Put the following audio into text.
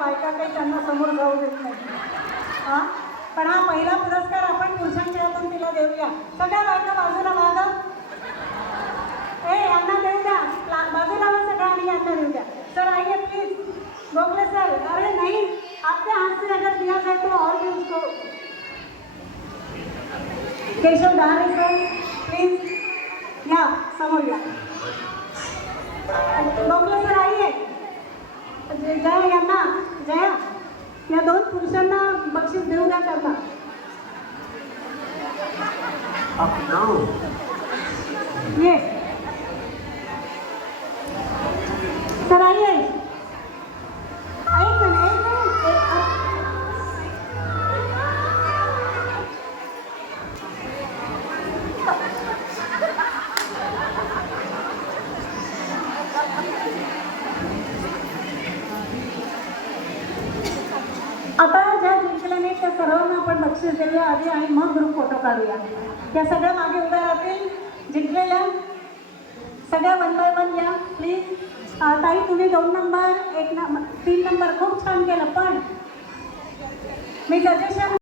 बायका काही त्यांना समोर जाऊ देत नाही. हा? पण हा पहिला पुरस्कार आपण पुरुषांच्या हातून तिला देऊया. सगळ्या बायका बाजूला मागं ए, यांना देऊ द्या. बाजूला वा सगळं आणि यांना देऊ द्या. सर आइए प्लीज़ गोखले सर. अरे, नहीं. आपके हाथ से अगर दिया जाए तो और भी उसको केशव डहारे सर प्लीज़ या, समोर या. गोखले जया यांना जया या दोन पुरुषांना बक्षीस देऊ द्या त्यांना. ये. सर आइए आता ज्या जिंकल्या त्या सर्वांना आपण बक्षीस देऊया आधी आणि मग ग्रुप फोटो काढूया. त्या सगळ्या मागे उभ्या राहतील जिंकलेल्या. सगळ्या वन बाय वन या प्लीज ताई तुम्ही दोन नंबर एक नंबर तीन नंबर खूप छान केलं पण मी सजेशन